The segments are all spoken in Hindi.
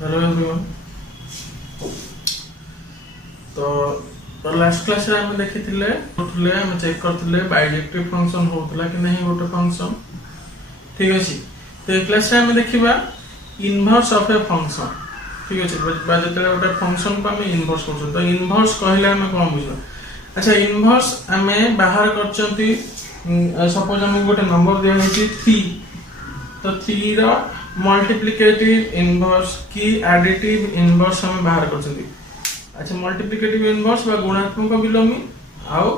Hello everyone. तो लास्ट क्लास रे हम देखिथिले हम चेक करथिले बाइजेक्टिव फंक्शन होतला कि नहीं गोटे फंक्शन। ठीक अछि। तो ए क्लास रे हम देखिबा इनवर्स ऑफ ए फंक्शन। ठीक अछि। बा जतले गोटे फंक्शन को हम इनवर्स करछन तो इनवर्स कहले हम कोन बुझबा। अच्छा इनवर्स हमें बाहर करचंती सपोज हम गोटे नंबर दिया हेछि 3 तो 3 रो मल्टीप्लिकेटिव इनवर्स की एडिटिव इनवर्स हम बाहर करछंती। अच्छा मल्टीप्लिकेटिव इनवर्स बा गुणात्मक विलोमी आउ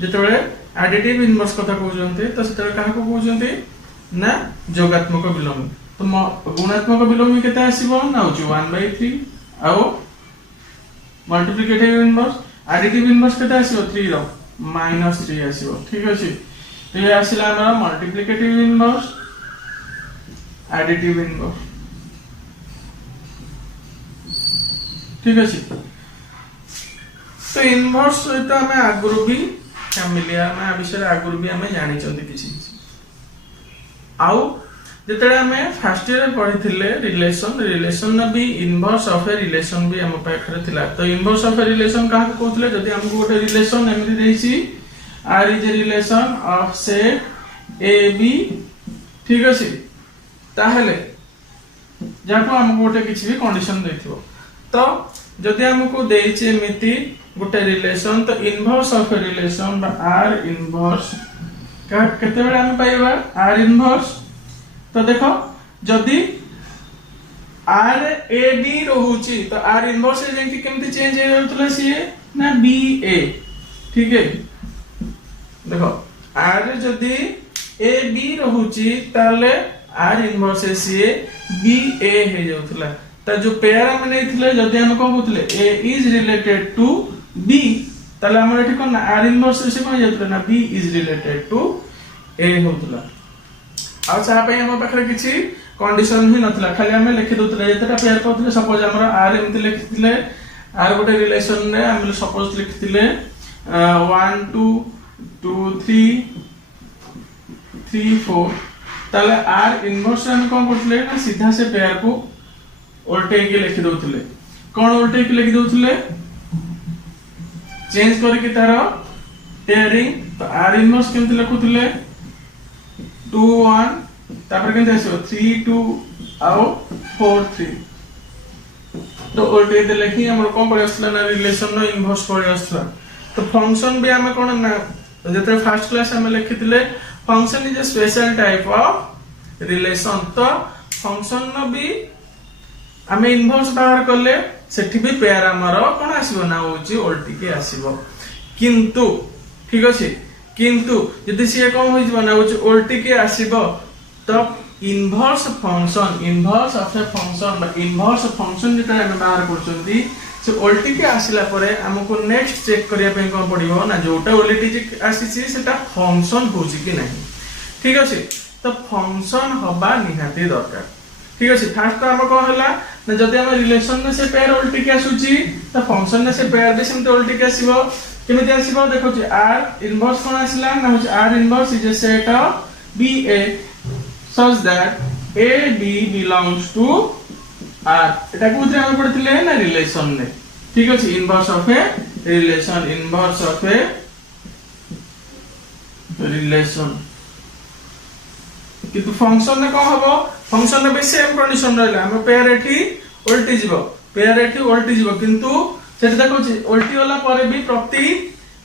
जेतबे एडिटिव इनवर्स कथा कहउजंती तो सेतबे काहा को कहउजंती ना जोगात्मक विलोमी। तो गुणात्मक विलोमी केते आसीबो ना होची 1/3 आउ मल्टीप्लिकेटिव इनवर्स एडिटिव इनवर्स केते आसीबो 3 रो -3 आसीबो। ठीक अछि। तो ये आसीला हमरा मल्टीप्लिकेटिव इनवर्स एडिटिव इनवर्स। ठीक अछि। तो इनवर्स तो हमें आगुरु भी फैमिलियर में विषय आगुरु भी हमें जानि चंती किछि आउ जेतले हमें फर्स्ट ईयर पढिथिले रिलेशन न भी इनवर्स ऑफ ए रिलेशन भी हम पाखरे थिला। तो इनवर्स ऑफ ए रिलेशन का कहउथले जदी हमको गोटे रिलेशन एमि देछि R is a relation of set A B. ठीक अछि। ताहले जाको हमको गोटे किछि भी कंडीशन देथिबो तो जदी हमको देछि एमिति गोटे रिलेशन तो इनवर्स ऑफ ए रिलेशन बा आर इनवर्स का केते बेला हम पाइबा आर इनवर्स। तो देखो जदी आर ए बी रहउची तो आर इनवर्स ए जेंति केमति चेंज हे रहतला सी ना बी ए। ठीक है। देखो आर जदी ए बी रहउची ताले are inverse A C B ए हे जाउतला। ता जो पेयर हम नेथिले जदी हम को कहउतले ए इज रिलेटेड टू बी ताले हम एठी कोन आर इनवर्स से कोन जाउतला ना बी इज रिलेटेड टू ए होतला। आ सा पे हम पाखरे किछि कंडीशन ही नथला खाली हम लिखि दउतले जेतरा पेयर कहउतले सपोज हमरा आर एमति लिखिथिले आर गोटे रिलेशन रे हम सपोज लिखिथिले 1 2 2 3 3 4 ताले आर इनवर्स हम कोन करथले ना सीधा से पेयर को उल्टे के लिखि दउथले। कोन उल्टे के लिखि दउथले चेंज करके तारो पेयरिंग। तो आर इनवर्स केमते लिखुथले 2 1 तापर केमते आसीबो 3 2 आउ 4 3। तो उल्टे दे लिखि हमर कोन परे असला ना रिलेशन नो इनवर्स परे असला। तो फंक्शन भी हमें कोन ना जते फर्स्ट क्लास हमें लिखिथिले function is a special type of relation. तो फंक्शन न भी हमें इनवर्स बाहर करले सेठी भी पेयर हमर कोन आसीबो ना होची उल्टी के आसीबो। किंतु ठीक अछि किंतु यदि से कोन होई जबो ना होची उल्टी के आसीबो तो इनवर्स ऑफ ए फंक्शन बा इनवर्स फंक्शन जेटा हम बाहर करचंती से उल्टी के आसिला परे हमको नेक्स्ट चेक करिया पे कोन पड़िबो ना जोटा उल्टी जे आसीसी सेटा फंक्शन होची कि नहीं। ठीक अछि। तो फंक्शन होबा निहाती दरकार। ठीक अछि। फर्स्ट तो हम को हला ना जदी हम रिलेशन में से पेयर उल्टी के आसुची तो फंक्शन में से पेयर भी सेमते उल्टी के आसीबो। केमिति आसीबो देखो छी आर इनवर्स कोन आसिला ना होची R inverse is a set of B A such that a b belongs to r। एटा कोथि हम पढिथिले ना रिलेशन ने। ठीक अछि। Inverse of a relation inverse of a relation किंतु फंक्शन ने को हबो फंक्शन ने भी सेम कंडीशन रहला हम पेयर एठी उल्टी जीवो किंतु सेठ देखो छी उल्टी वाला परे भी प्रति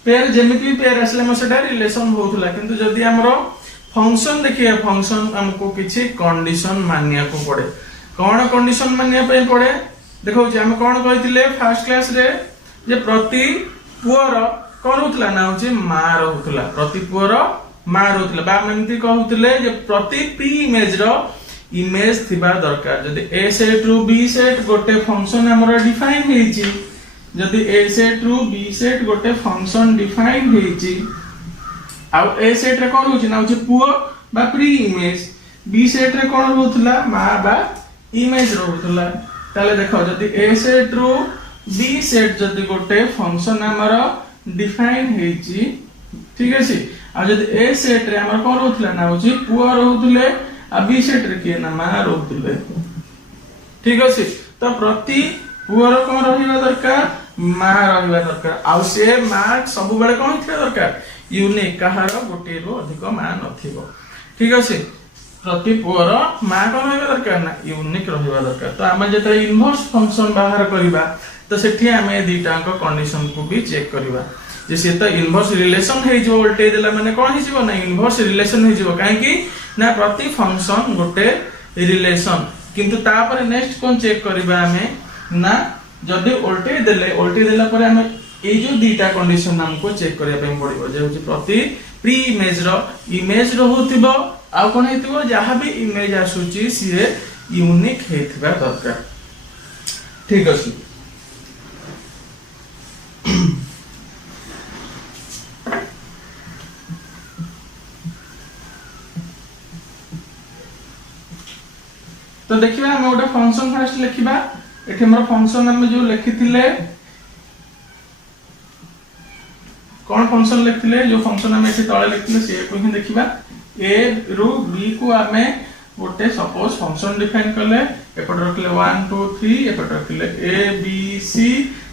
पेयर जेमिति भी पेयर असले म सेटा रिलेशन होतला। किंतु जदी हमरो फंक्शन देखिए फंक्शन हमको किछि कंडीशन मानिया को पड़े। कोन कंडीशन मानिया पे पड़े देखो छी हम कोन कहिथिले फर्स्ट क्लास रे जे प्रति पुअर कोन होतला ना होची मार होतला प्रति पुअर मार होतला बा एमति कहउतले जे प्रति पी इमेज रो इमेज थिबा दरकार। जदी ए सेट रु बी सेट गोटे फंक्शन हमरो डिफाइन हेची जदी ए सेट रु बी सेट गोटे फंक्शन डिफाइन हेची आ ए सेट रे कोन होची ना होची पुअ बा प्री इमेज बी सेट रे कोन होतला मा बा इमेज रहउतला। ताले देखो जदी ए सेट रु बी सेट जदी गोटे फंक्शन हमरो डिफाइन हेची। ठीक अछि। आ जदी ए सेट रे हमर कोन होतला ना होची पुअ रहउतले आ बी सेट रे के ना मा रहउतले। ठीक अछि। तो प्रति पुअर कौन रहिबा दरकार मा रहिबा दरकार आ से मा सब बेले कौन हिथिबा दरकार यूनिक कहार गोटे रु अधिक मा नथिबो ठीक अछि प्रति पुअर मा कौन रहिबा दरकार ना यूनिक रहिबा दरकार तो आमे जेते इनवर्स फंक्शन बाहर करिबा तो सेठी आमे दीटा को कंडीशन को भी चेक करिबा जे से तो इनवर्स रिलेशन हे जो वोल्टेज देला माने कोन हे जिवो ना इनवर्स रिलेशन हे जिवो काहे कि ना प्रति फंक्शन गोटे रिलेशन किंतु तापर नेक्स्ट कोन चेक करिबा हमें ना जदी वोल्टेज देला पर हमें ए जो दीटा कंडीशन हमको चेक करिया पे पड़िबो जे होची प्रति प्री इमेज रो होतिबो आ कोन हेतिबो जहां भी इमेज आसुची सिए यूनिक हेतिबा दरकार ठीक अछि तो देखिबा हम ओटा फंक्शन फर्स्ट लिखिबा एठी हमर फंक्शन हम जो लिखिथिले कोन फंक्शन लिखिथिले जो फंक्शन हम एठी तळे लिखिथिले से को ही देखिबा a रु b को हमें गोटे सपोज फंक्शन डिफाइन करले एपट रखले 1 2 3 एपट रखले a b c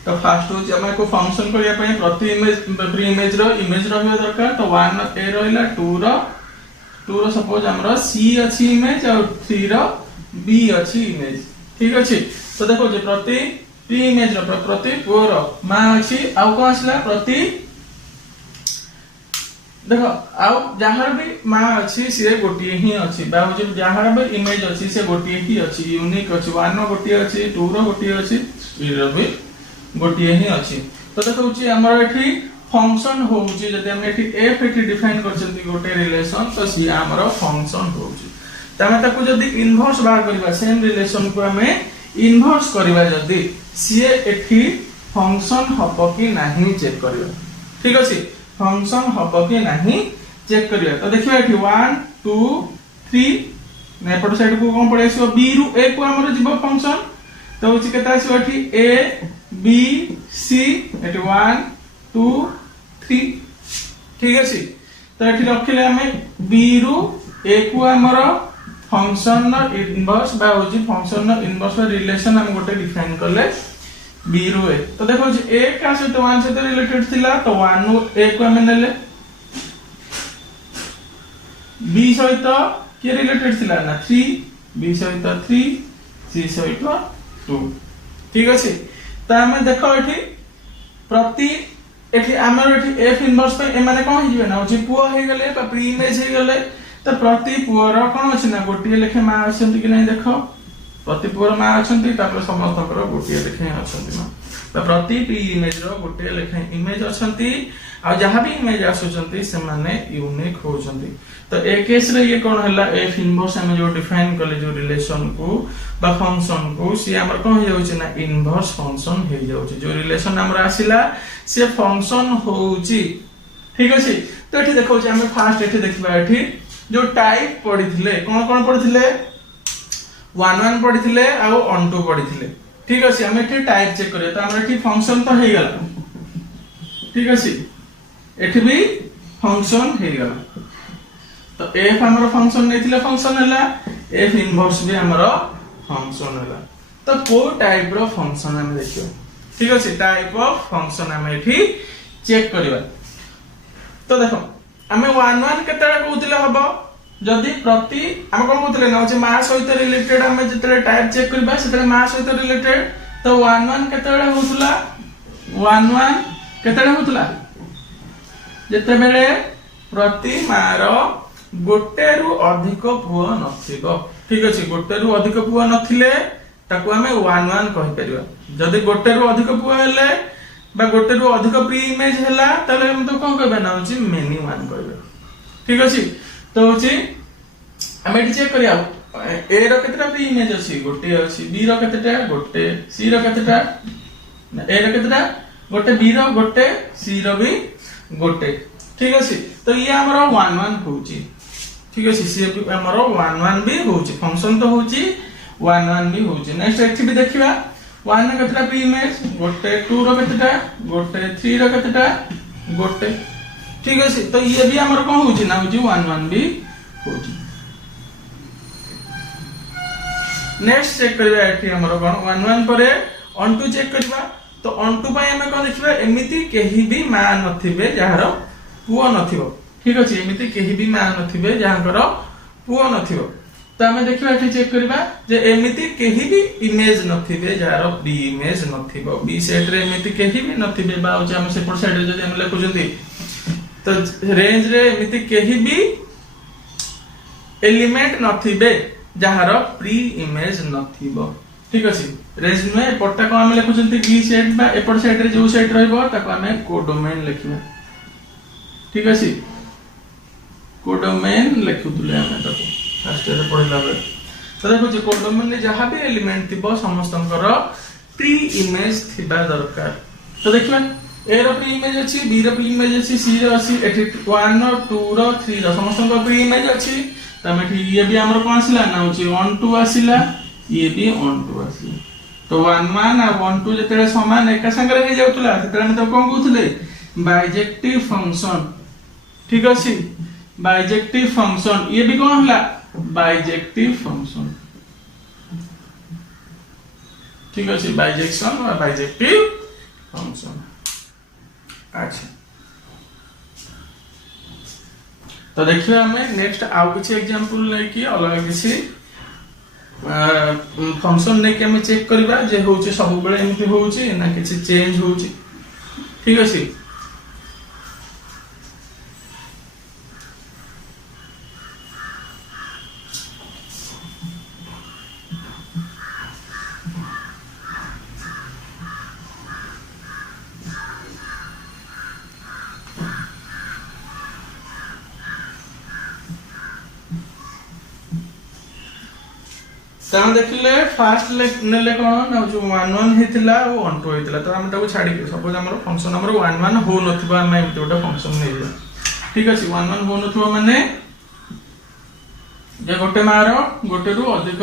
तो फर्स्ट हो हम को फंक्शन करिया पय प्रति इमेज प्री इमेज रहबा दरकार तो 1 a रहला 2 रो सपोज हमर c अछि इमेज और 3 रो b अछि इमेज ठीक अछि तो देखो जे प्रति प्री इमेज रो प्रति पुअर मा अछि आ को आसला प्रति देखो आउ जहार भी मा अछि से गोटिए ही अछि बा जे जहार भी इमेज अछि से गोटिए ही अछि यूनिक अछि 1 रो गोटिए अछि 2 रो गोटिए अछि 3 रो भी गोटिए ही अछि तो देखो छी हमर एठी फंक्शन होउची जदि हम एठी f एठी डिफाइन करछंती गोटे रिलेशन तो सी हमर फंक्शन होउची तमे ताकू जदि इनवर्स बाहर करबा सेम रिलेशन को हमें इनवर्स करबा जदि सी एठी फंक्शन हबो कि नाही चेक करबा ठीक अछि फंक्शन हबो कि नाही चेक करबा तो देखिबा एठी 1 2 3 ने पट साइड को कोन पड़े आसीबो b रु a को हमर जीवो फंक्शन तो होची केता आसीबो एठी a b c एठी 1 2 3 ठीक अछि तो एठी रखिले हमें b रु a को हमर फंक्शन इनवर्स बा होची फंक्शन इनवर्स रिलेशन हम गोटे डिफाइन करले b रु a तो देखो जे a का से तो 1 से तो रिलेटेड थिला तो 1 नु a को हम नेले b सहित के रिलेटेड थिला ना 3 b सहित 3 c सहित 2 ठीक अछि त हम देखो एठी प्रति एठी हमर एठी f इनवर्स पे ए माने कोन हिजबे ना होची पुओ हे गेले बा प्री इमेज हे गेले तो प्रति पुअर कोन अछि ना गोटिए लेखे मा अछंती कि नै देखो प्रति पुअर मा अछंती तापर समस्तकर गोटिए लेखे अछंती ना तो प्रति प्री इमेज रो गोटिए लेखे इमेज अछंती आ जहां भी इमेज आसुचंती से माने यूनिक होचंती तो ए केस रे ये कोन हला f इनवर्स हम जो डिफाइन करले जो रिलेशन को बा फंक्शन को सी हमर कोन हो जाउची ना इनवर्स फंक्शन हो जाउची जो रिलेशन हमर आसिला से फंक्शन होउची ठीक अछि तो एठी देखौ जे हम फास्ट एठी देखबा एठी जो टाइप पढिथिले कोन पढिथिले 1 1 पढिथिले आ 1 2 पढिथिले ठीक अछि हम एठी टाइप चेक करियो तो हमर एठी फंक्शन तो हे गेला ठीक अछि एठी भी फंक्शन हे गेला तो f हमर फंक्शन नेथिले फंक्शन हला f इनवर्स भी हमर फंक्शन हला तो को टाइप रो फंक्शन हम देखियो ठीक अछि टाइप ऑफ फंक्शन हम एठी चेक करिबा तो देखो हमें 1 1 केतरा कहउतिले हबो जदी प्रति हम कोन कहउतिले ना जे मास सहित रिलेटेड हमें जतरे टाइप चेक करबा सेतरे मास सहित रिलेटेड तो 1 1 केतरा होतला 1 1 केतरा होतला जते बेले प्रति मार गोटे रु अधिक पुओ नथिबो ठीक अछि गोटे रु अधिक पुओ नथिले ताको हमें 1 1 कहि परिबा जदी गोटे रु अधिक पुओ हेले बा गोटे रु अधिक प्री इमेज हैला तले हम तो कोन कहबे ना होची मेनी वन कहबे ठीक अछि तो होची हम एठी चेक करिया ए रो केतरा प्री इमेज अछि गोटे अछि बी रो केतरा गोटे सी रो केतरा ए रो केतरा गोटे बी रो गोटे सी रो भी गोटे ठीक अछि तो ये हमरो 1 1 होची ठीक अछि सी भी हमरो 1 1 भी होची फंक्शन तो होची 1 1 भी होची नेक्स्ट एठी भी देखिबा 1 रो केतरा प्री इमेज गोटे 2 रो केतरा गोटे 3 रो केतरा गोटे ठीक अछि तो ये भी हमर कोन होची ना होची 1 1 भी होची नेक्स्ट चेक करबा एठी हमर कोन 1 1 परे ऑन टू चेक करबा तो ऑन टू पय हम कोन देखिबा एमिति केही भी मा नथिबे जहार पुओ नथिबो ठीक अछि एमिति केही भी मा नथिबे जहांकर पुओ नथिबो तो हमें देखिबा एठी चेक करबा जे एमिति केही भी इमेज नथिबे जहार प्री इमेज नथिबो बी सेट रे एमिति केही भी नथिबे बा होचे हम सेपट साइड रे जदी हम लेखुजंती तो रेंज रे एमिति केही भी एलिमेंट नथिबे जहार प्री इमेज नथिबो ठीक अछि रेंज में एपटा को हम लेखुजंती बी सेट बा एपट साइड रे जो साइड रहबो ताको हमें कोडोमेन लिखिबा ठीक अछि कोडोमेन लिखुतले हम ताको फर्स्ट रे पढिला बे तो देखो जे कोडोमेन ने जहां भी एलिमेंट थिबो समस्तंकर प्री इमेज थिबा दरकार तो देखिबा ए रो प्री इमेज अछि बी रो प्री इमेज अछि सी रो अछि एठी 1 रो 2 रो 3 रो समस्तंकर प्री इमेज अछि त हम एठी ये भी हमर कोन आसिला ना होची 1 2 आसिला ये भी 1 2 आसिला तो 1 1 आ 1 2 जतेले समान एका संगे हे जाउतला ततेले हम तो कोन कहउतले बाइजेक्टिव फंक्शन ठीक अछि बाइजेक्टिव फंक्शन ये भी कोन हला बाइजेक्टिव फंक्शन ठीक अछि बाइजेक्शन और बाइजेक्टिव फंक्शन अच्छा तो देखिए हमें नेक्स्ट आउ किसी एग्जांपल लेके अलग किसी फंक्शन लेके हमें चेक करबा जे होचे सब बेले एमिति होचे ना किसी चेंज होचे ठीक अछि तमे देखले फास्ट नेले कोन ना जो 1 1 हेतिला ओ 1 2 हेतिला तो हम ताको छाडी के सपोज हमर फंक्शन हमर 1 1 हो नथिबा हम एमते ओटा फंक्शन नै जा ठीक अछि 1 1 हो नथिबा माने जे गोटे मारो गोटे रु अधिक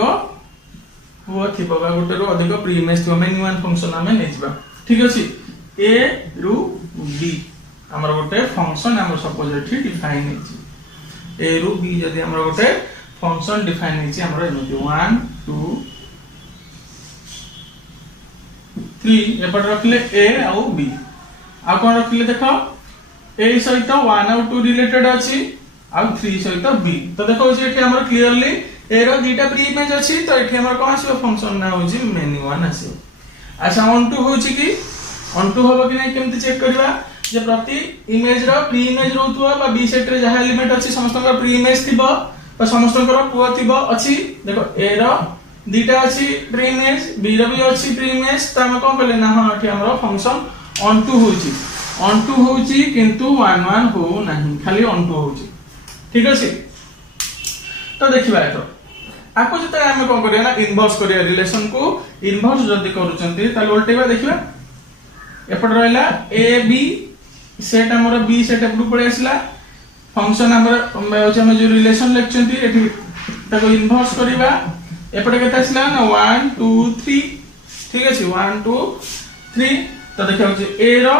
हो थिबा बा गोटे रु अधिक प्री इमेज थिबा मेन वन फंक्शन हमें नै जिबा ठीक अछि ए रु बी हमर गोटे फंक्शन हमर सपोज एठी डिफाइन नै छि ए रु बी जदी हमर गोटे फंक्शन डिफाइन नै छि हमर एमति 1 2 3 एपट रखले a और b आ कोन रखले देखो a सहित 1 और 2 रिलेटेड अछि आ 3 सहित b तो देखो जे एठी हमर क्लियरली a रो दुटा प्री इमेज अछि तो एठी हमर कोन आसी फंक्शन ना होजी मेन वन आसी अच्छा ऑन टू होची कि ऑन टू होबो कि नै केमति चेक करबा जे प्रति इमेज रो प्री इमेज रहउतबा बा b सेट रे जहा एलिमेंट अछि समस्त का प्री इमेज थिबो तो समस्त का पुओ थिबो अछि देखो a रो दुटा अछि प्री इमेज b रो भी अछि प्री इमेज त हम कोन कहले ना हां एठी हमर फंक्शन ऑन टू होची किंतु 1 1 हो नाही खाली ऑन टू होची ठीक अछि तो देखिबा तो आपको जते हम कोन करिया ना इनवर्स करिया रिलेशन को इनवर्स जदी करूचंती त उल्टेबा देखिबा एपट रहला a b सेट हमर b सेट एपट पळे आसला फंक्शन हमर हम जो रिलेशन लेखचंती एठी ताको इनवर्स करिबा एपटे केते आसला ना 1 2 3 ठीक अछि 1 2 3 तो देखियो जे a रो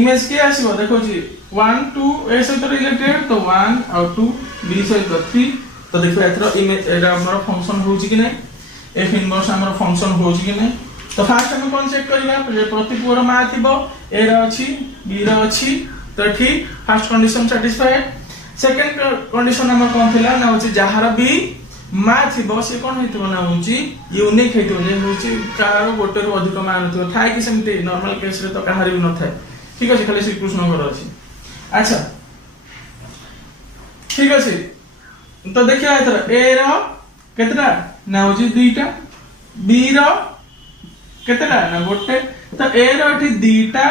इमेज के आसीबो देखो जी 1 2 a से तो रिलेटेड तो 1 और 2 b से तो 3 तो देखो एथरो इमेज एरा हमर फंक्शन होउची कि नै f इनवर्स हमर फंक्शन होउची कि नै तो फास्ट हम कोन चेक करबा जे प्रति पूरा मा थिबो a रो अछि b रो अछि तो ठीक first condition satisfied second condition हमर कोन थिला ना होची जहार भी मा थिबो से कोन हेतिबो ना होची यूनिक हेतिबो जे होची कार गोटे रु अधिक मान थिबो थाय कि सेमते नॉर्मल केस रे तो कहारी भी न थाय ठीक अछि खाली श्री कृष्ण घर अछि अच्छा ठीक अछि तो देखियो एतर a रो केतरा ना होची दुईटा b रो केतरा ना गोटे तो a रो एठी दुईटा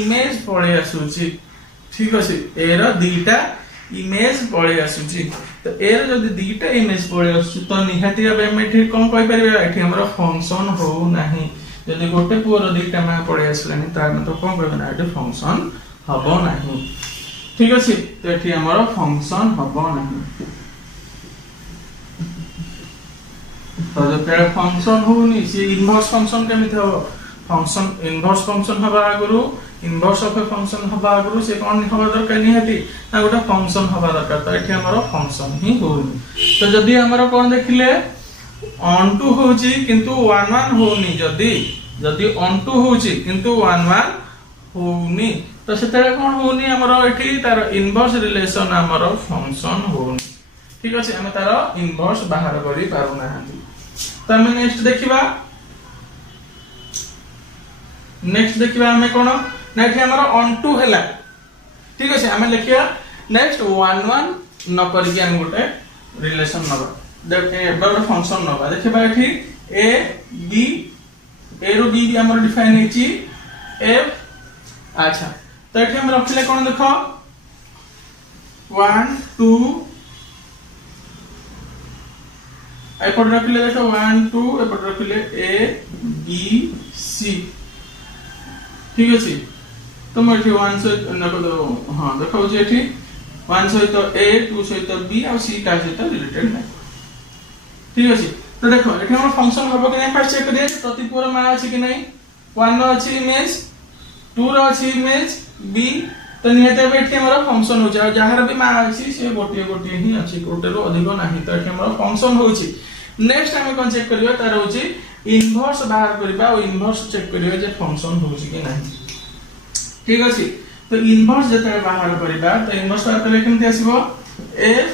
इमेज पळे आसुची ठीक अछि a रो दुईटा इमेज पळे आसुची तो ए रो जदी दुईटा इमेज पळे आसु तो निहाती अब हम एठी कोन कहि परिबा एठी हमर फंक्शन हो नाही जदी गोटे पुअर दुईटा मा पळे आसलानी तार न तो कोन कहबा ना एठी फंक्शन हबो नाही ठीक अछि तो एठी हमर फंक्शन हबो नाही तो जो फंक्शन होनी से इनवर्स फंक्शन केमिति हो फंक्शन इनवर्स फंक्शन हबा आगुरु इनवर्स ऑफ ए फंक्शन हबा आगुरु से कोन हबा दरकार निहाती ना गोटा फंक्शन हबा दरकार तो एठी हमर फंक्शन ही होनी तो जदी हमर कोन देखिले ऑन टू होची किंतु 1 1 होनी जदी जदी ऑन टू होची किंतु 1 1 होनी तो सेतेले कोन होनी हमरो एठी तार इनवर्स रिलेशन हमरो फंक्शन होनी ठीक अछि हम तार इनवर्स बाहर करी पारु ना तो हम नेक्स्ट देखिबा हमें कोन ना एठी हमरो ऑन टू हैला ठीक अछि हम लिखिया नेक्स्ट 1 1 न करी के हम गोटे रिलेशन नबा देखे एबा फंक्शन नबा देखिबा एठी a b a row b भी हमरो डिफाइन हेची f अच्छा तो एठी हम रखले कोन देखो 1 2 एपट रखले देखो 1 2 एपट रखले a b c ठीक अछि तो मैं एठी 1 से नको दो हां देखो जे एठी 1 सहित a 2 सहित b और c का सहित रिलेटेड है ठीक अछि तो देखो एठी हम फंक्शन होबो कि नहीं फर्स्ट चेक करिए प्रतिपूर मान अछि कि नहीं 1 रो अछि इमेज 2 रो अछि इमेज b तो निहते एठी हमर फंक्शन हो जाय जहार भी मान अछि से गोटे ही अछि गोटे रो अधिक नाही तो एठी हमर फंक्शन होछि नेक्स्ट हम कोन चेक करियो तार होछि इनवर्स बाहर करबा और इनवर्स चेक करियो जे फंक्शन होछि कि नहीं ठीक अछि तो इनवर्स जते बाहर करबा तो इनवर्स बाहर करले केमते आसीबो f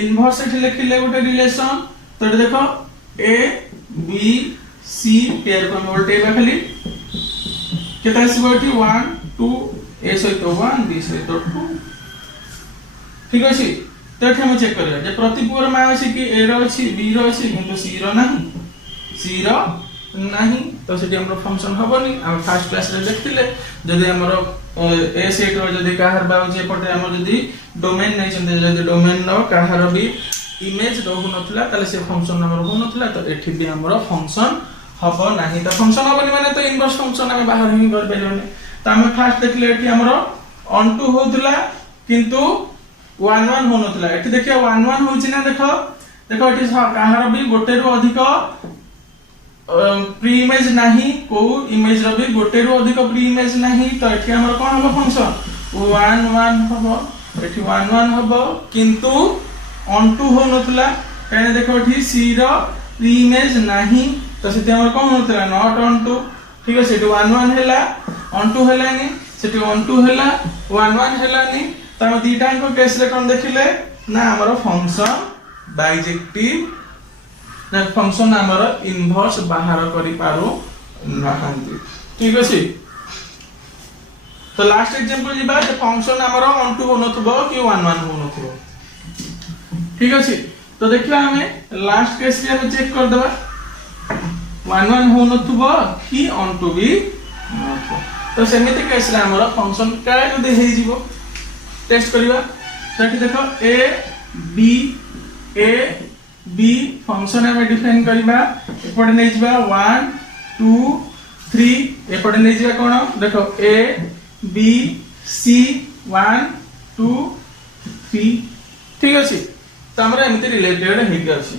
इनवर्स एठी लिखिले गोटे रिलेशन तो देखो a b c पेयर को उल्टेबा खाली केता आसीबो एठी 1 2 a सहित 1 b सहित 2 ठीक अछि तो एठी हम चेक करिया जे प्रतिपूर मान अछि कि a रो अछि b रो अछि किंतु c रो नाही तो सेठी हमरो फंक्शन होबनी हम फर्स्ट क्लास रे देखथिले जदी हमरो ए सेट रो जदी काहर बा जे पटे हमर जदी डोमेन नै चंदे जदी डोमेन नो काहर भी इमेज रहु नथला ताले से फंक्शन हमर हो नथला तो एठी भी हमरो फंक्शन हबो नाही तो फंक्शन हबनी माने तो इनवर्स फंक्शन हम बाहर ही कर पेलोनी तो हम फर्स्ट देखले एठी हमरो ऑन टू होतला किंतु 1 1 हो नथला एठी देखिया 1 1 होछि ना देखो एठी काहर भी गोटे रो अधिक प्री इमेज नाही को इमेज रो भी गोटे रो अधिक प्री इमेज नाही तो एठी हमर कोन हबो फंक्शन 1 1 हबो एठी 1 1 हबो किंतु ऑन टू हो नथला काने देखो एठी सी रो प्री इमेज नाही तो सेठी हमर कोन होतला नॉट ऑन टू ठीक है सेठी 1 1 हैला ऑन टू हैलानी सेठी ऑन टू हैला 1 1 हैलानी तो हम दीटा को केस रे कोन देखिले ना हमर फंक्शन बाइजेक्टिव ना फंक्शन हमर इनवर्स बाहर करि पारो नाहंती ठीक अछि तो लास्ट एग्जांपल जिबा जे फंक्शन हमर ऑन टू हो नथबो कि 1 1 हो नथबो ठीक अछि तो देखिबा हमें लास्ट केस रे हम चेक कर देबा 1 1 हो नथबो कि ऑन टू भी नथबो तो सेमिति केस रे हमर फंक्शन का जदी हे जिवो टेस्ट करिवा सेठी देखो a b फंक्शन हम डिफाइन करबा एपटे नै जिबा 1 2 3 एपटे नै जिबा कोन देखो a b c 1 2 3 ठीक अछि त हमरा एमिति रिलेटेड हे गछि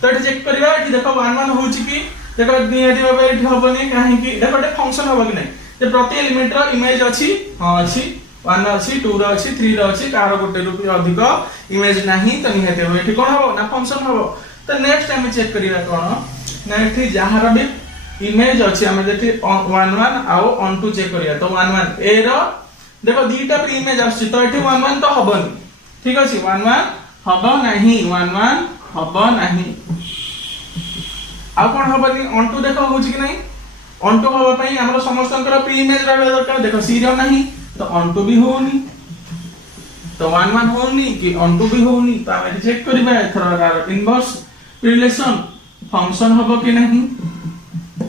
तो एठी चेक करबा एठी देखो 1 1 होछि कि देखो नियति बाबा एठी होबनी काहे कि देखो एटा फंक्शन होबो कि नै जे प्रति एलिमेंट रो इमेज अछि हां अछि 1 अछि 2 रो अछि 3 रो अछि कार गोटे रूपी अधिक इमेज नाही तो निहते हो एठी कोन हो ना फंक्शन हो तो नेक्स्ट हम चेक करिया कोन ना एठी जहार भी इमेज अछि हम जेठी 1 1 आउ ऑन टू चेक करिया तो 1 1 ए रो देखो दीटा भी इमेज अछि तो एठी 1 1 तो हबनी ठीक अछि 1 1 हबो नाही 1 1 हबो नाही आ कोन हबनी ऑन टू देखो होछि कि नै ऑन टू हबो पई हमरो समस्तनकर प्री इमेज रहबे दरकार देखो सी रो नाही तो ऑन टू भी होनी तो 1 1 होनी कि ऑन टू भी होनी तो हम चेक करबा एथर इनवर्स रिलेशन फंक्शन हबो कि नहीं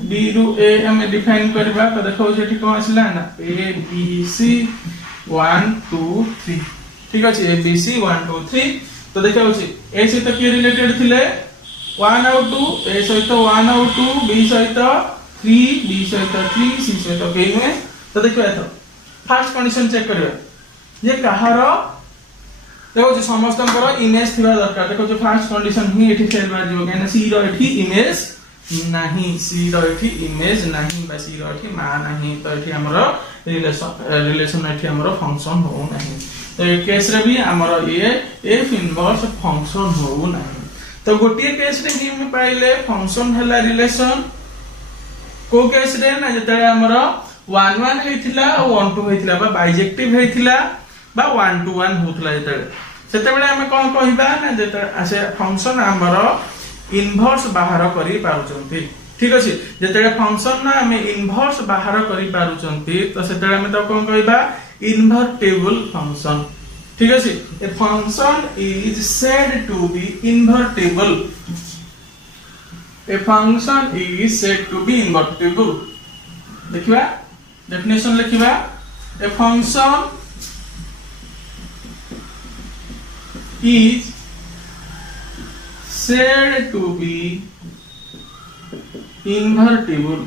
b रू a हम डिफाइन करबा तो देखो जेठी कोन आसला ना a b c 1 2 3 ठीक अछि a b c 1 2 3 तो देखो अछि a से तो के रिलेटेड थिले 1 और 2 a सहित 1 और 2 b सहित 3 b सहित 3 c सहित k में तो देखो एथर फर्स्ट कंडीशन चेक करियो जे कहार देखो जे समस्तनकर इमेज थिबा दरकार देखो जे फर्स्ट कंडीशन ही एठी फेल बा जिवो काने सी रो एठी इमेज नाही सी रो एठी इमेज नाही बा सी रो एठी मा नाही तो एठी हमरो रिलेशन एठी हमरो फंक्शन हो नाही तो ए केस रे भी हमरो ये एफ इनवर्स फंक्शन हो नाही तो गोटे केस रे ही हम पाइले फंक्शन हैला रिलेशन को केस रे ना जतले हमर 1 1 हेथिला और 1 2 हेथिला बा बाइजेक्टिव हेथिला बा 1 to 1 होतला जतले सेते बेले हम कोन कहिबा ना जते आसे फंक्शन हमर इनवर्स बाहर करी पाउचंती ठीक अछि जते फंक्शन ना हम इनवर्स बाहर करी पाउचंती तो सेते हम तो कोन कहिबा इन्वर्टिबल फंक्शन ठीक अछि a function is said to be invertible a function is said to be invertible देखिबा definition लिखिबा a function is said to be invertible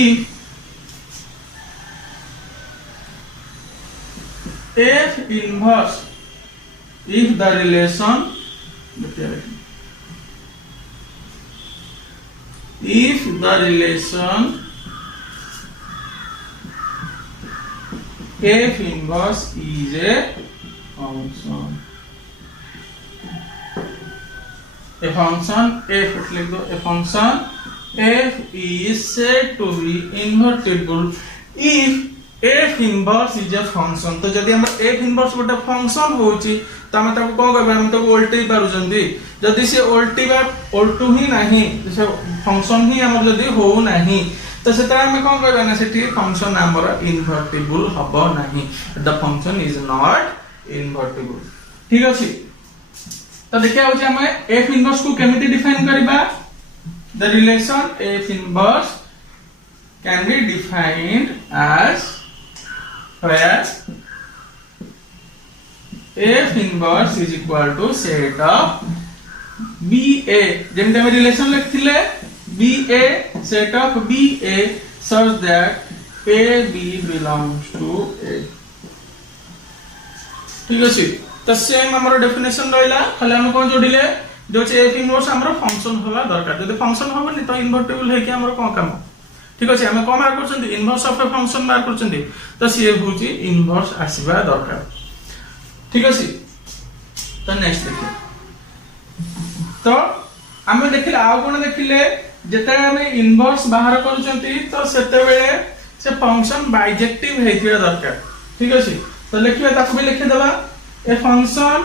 if F inverse if the relation if the relation F inverse is a function F लिख दो a function F is said to be invertible if F inverse is a function तो जदि हम F inverse गोटे फंक्शन होची त हम ताको कोन कहबा हम ताको उल्टै पारु जंदी जदि से उल्टीबा उल्टू ही नाही से फंक्शन ही हम जदि हो नाही तो सेतरा हम कोन कहबा ना सेठी फंक्शन हमर इन्वर्टिबल हबो नाही the function is not invertible ठीक अछि तो देखिया होची हम F inverse को केमिति डिफाइन करबा the relation F inverse can be defined as where F inverse is equal to set of BA जेंटे में relation लिखथिले BA set of BA such that AB belongs to A ठीक अछि तो सेम हमर डेफिनेशन रहला खाली हम कोन जोडिले जो F inverse हमर फंक्शन होला दरकार जदि फंक्शन होबनी तो इन्वर्टिबल है कि हमर कोन काम ठीक अछि हम कोन मार करछन इनवर्स ऑफ ए फंक्शन मार करछन तो सी होची इनवर्स आसीबा दरकार ठीक अछि तो नेक्स्ट देखिए तो हम देखिले आ कोन देखिले जते हम इनवर्स बाहर करछंती तो सेते बेले से फंक्शन बाइजेक्टिव हेतिया दरकार ठीक अछि तो लिखिबा ताको भी लिखि देबा a function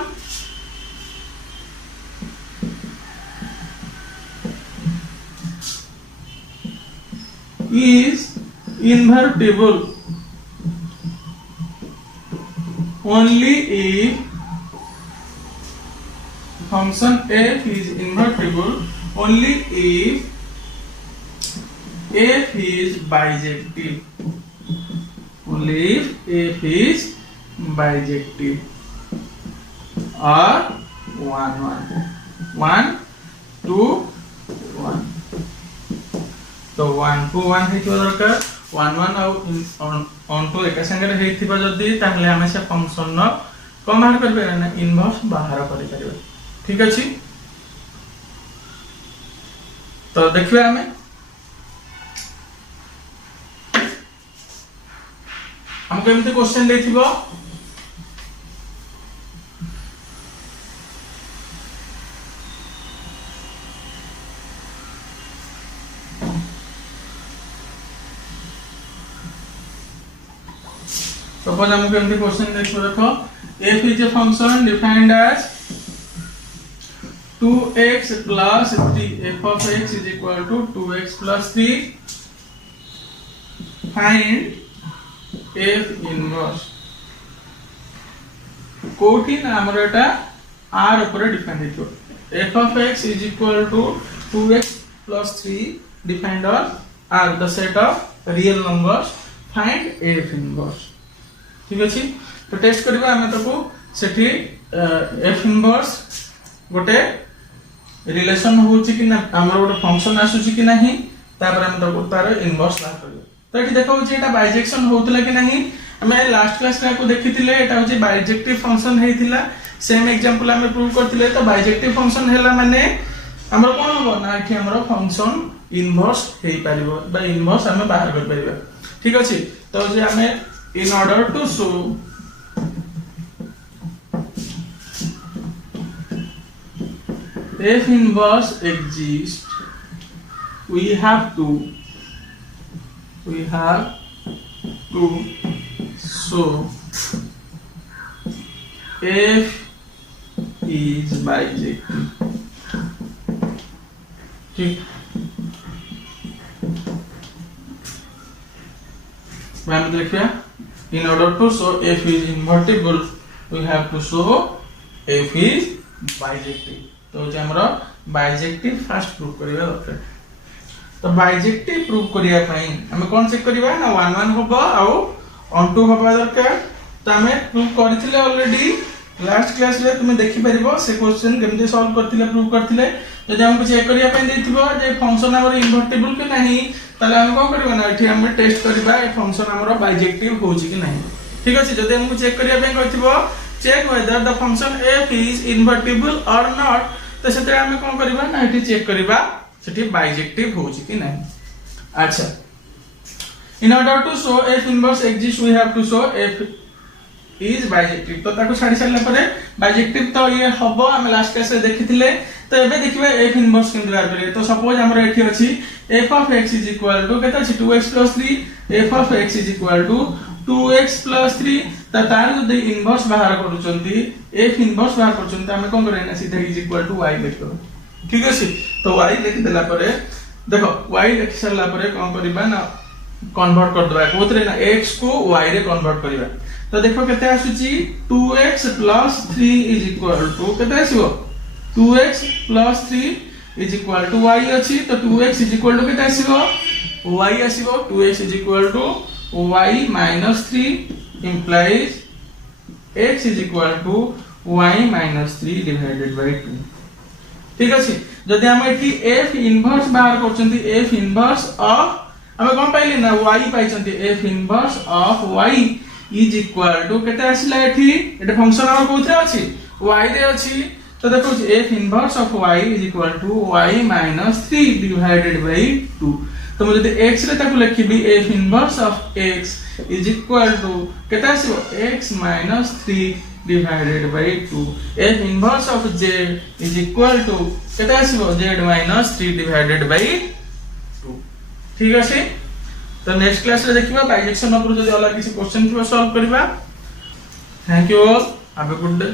is invertible only if function f is invertible only if f is bijective only if f is bijective or 1 1 1 2 1 तो 1 to 1 हे तो दरकार 1 1 ऑन टू एक संगे हेथिबा जदी ताहले हम से फंक्शन न को बाहर करबे ना इनवर्स बाहर करि परबे ठीक अछि तो देखिबा हमें हमको एमते क्वेश्चन देथिबो Suppose हमको एमती क्वेश्चन देखो f is a function defined as 2x plus 3 f of x is equal to 2x plus 3 find f inverse कोठी ना हमर एटा r ऊपर डिफाइन हेतो f of x is equal to 2x plus 3 defined as r the set of real numbers find f inverse ठीक अछि तो टेस्ट करबा हम तको सेठी f इनवर्स गोटे रिलेशन होची कि ना हमर गोटे फंक्शन आसुची कि नाही तापर हम तको तार इनवर्स ला करबा तो एठी देखौ जे एटा बाइजेक्शन होतला कि नाही हमें लास्ट क्लास रे को देखिथिले एटा होची बाइजेक्टिव फंक्शन हेतिला सेम एग्जांपल हम प्रूव करथिले तो बाइजेक्टिव फंक्शन हैला माने हमर कोन हो ना एठी हमर फंक्शन इनवर्स हेई परिबो बा इनवर्स हम बाहर कर परिबा ठीक अछि तो जे हमें in order to show if inverse exists, we have to show f is bijective. ठीक, मैम देखिए, in order to show f is invertible we have to show f is bijective. तो जे हमरो bijective फर्स्ट प्रूव करिया दरकार. तो bijective प्रूव करिया पई हम कोन चेक करिवा ना 1 1 होबो आउ on 2 होबा दरकार. तो हमें प्रूव करथिले ऑलरेडी लास्ट क्लास रे तुम देखि परिबो से क्वेश्चन केमते सॉल्व करथिले प्रूव करथिले. जदि हमको चेक करिया पई देथिबो जे फंक्शन हमर इन्वर्टिबल के नाही ताले हम कोन करबा ना एठी हम टेस्ट करबा ए फंक्शन हमर बाइजेक्टिव होउची कि नाही. ठीक अछि, जदि हमको चेक करिया पई कहथिबो check whether the function f is invertible or not, तो सेते हम कोन करबा ना एठी चेक करबा सेठी बाइजेक्टिव होउची कि नाही. अच्छा, in order to show f inverse exists we have to show f is bijective. तो ताको छाडी सारला परे बाइजेक्टिव तो ये हबो हम लास्ट क्लास रे देखिथिले. तो एबे देखिबा f इनवर्स केमते बाहर करिए. तो सपोज हमर एठी अछि f of x is equal to केता अछि 2x plus 3, f of x is equal to 2x plus 3. त तार जदि इनवर्स बाहर करूचंती f इनवर्स बाहर करूचंती हम कोन करे ना सीधा is equal to y लिख दो. ठीक अछि, तो y लिख देला परे देखो y लिख सारला परे कोन करबा ना कन्वर्ट कर दबा कोतरे ना x को y रे कन्वर्ट करबा. तो देखो केते आसुची 2x plus 3 is equal to केते आसीबो 2x plus 3 is equal to y अछि. तो 2x is equal to केते आसीबो y आसीबो. 2x is equal to y minus 3 implies x is equal to y minus 3 divided by 2. ठीक अछि, जदि हम एठी f इनवर्स बाहर करचंती f इनवर्स ऑफ हम कोन पाइले ना y पाइचंती f inverse of y is equal to केते आसिला एठी एटा फंक्शन हमर कोथरे अछि y रे अछि. तो देखो f inverse of y is equal to y minus 3 divided by 2. तो मुझे x रे ताको लिखिबी f inverse of x is equal to केते आसीबो x minus 3 divided by 2. f inverse of z is equal to केते आसीबो z minus 3 divided by 2. ठीक अछि. तो नेक्स्ट क्लास रे देखिबा बाइजेक्शन ऊपर जदि अलग किसी क्वेश्चन थिबा सॉल्व करबा. Thank you all, have a good day.